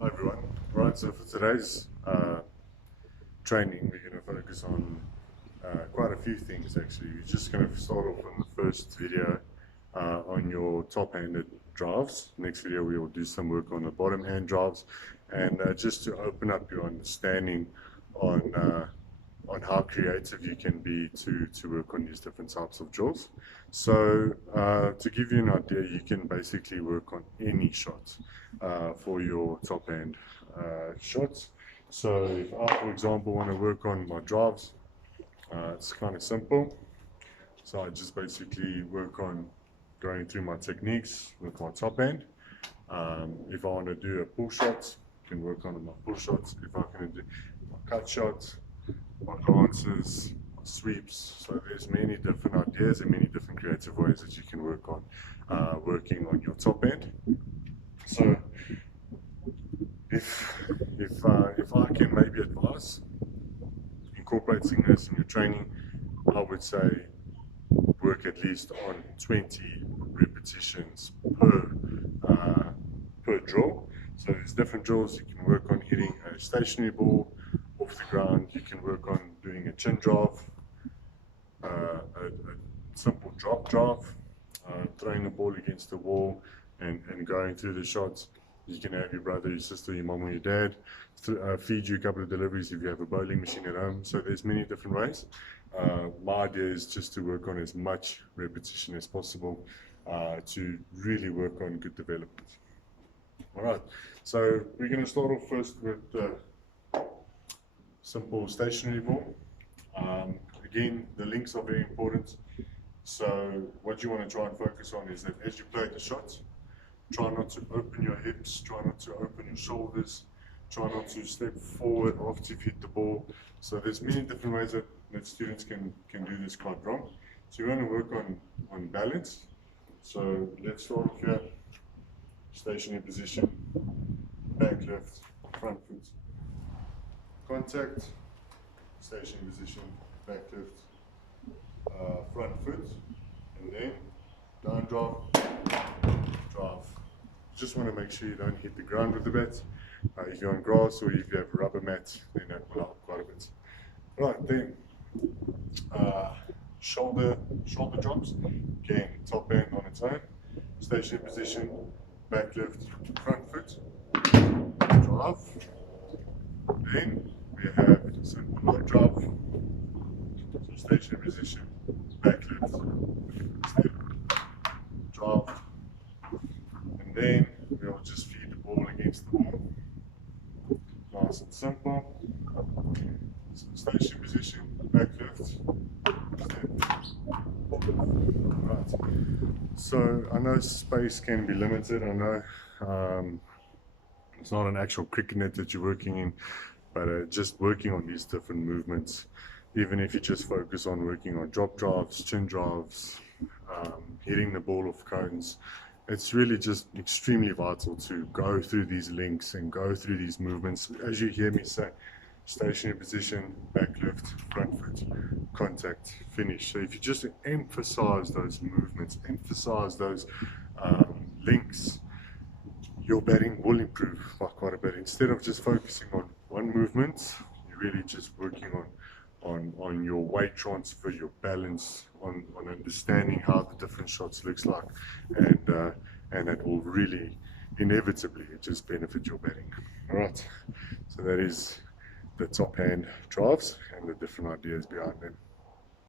Hi everyone. Right, so for today's training, we're going to focus on quite a few things actually. We're just going to start off on the first video on your top-handed drives. Next video we will do some work on the bottom-hand drives, and just to open up your understanding on how creative you can be to work on these different types of drills. So to give you an idea, you can basically work on any shot for your top hand shots. So if I, for example, want to work on my drives, it's kind of simple. So I just basically work on going through my techniques with my top hand. If I want to do a pull shot, I can work on my pull shots. If I can do my cut shots, my glances, sweeps. So there's many different ideas and many different creative ways that you can work on working on your top end. So if I can maybe advise incorporating this in your training, I would say work at least on 20 repetitions per drill. So there's different drills you can work on: hitting a stationary ball off the ground. You can work on doing a chin drive, a simple drop drive, throwing the ball against the wall and going through the shots. You can have your brother, your sister, your mom or your dad feed you a couple of deliveries if you have a bowling machine at home. So there's many different ways. My idea is just to work on as much repetition as possible to really work on good development. All right, so we're going to start off first with the simple stationary ball. Again, the links are very important. So what you want to try and focus on is that as you play the shots, try not to open your hips, try not to open your shoulders, try not to step forward after you've hit the ball. So there's many different ways that students can do this quite wrong. So you want to work on balance. So let's start off here. Stationary position, back lift, front foot. Contact, stationary position, back lift, front foot, and then down drive. You just want to make sure you don't hit the ground with the bat. If you're on grass or if you have a rubber mat, then that will help quite a bit. Right, then shoulder drops. Again, top hand on its own. Stationary position, back lift, front foot, drive. Then we have simple low drive. So stationary position, back lift, step, drive. And then we'll just feed the ball against the wall. Nice and simple. So stationary position, back lift, step. Right. So I know space can be limited. I know it's not an actual cricket net that you're working in, but just working on these different movements, even if you just focus on working on drop drives, chin drives, hitting the ball off cones, it's really just extremely vital to go through these links and go through these movements. As you hear me say, stationary position, back lift, front foot, contact, finish. So if you just emphasize those movements, emphasize those links, your batting will improve by quite a bit. Instead of just focusing on one movement, you're really just working on your weight transfer, your balance, on understanding how the different shots looks like, and it will really inevitably just benefit your batting. All right, so that is the top hand drives and the different ideas behind them.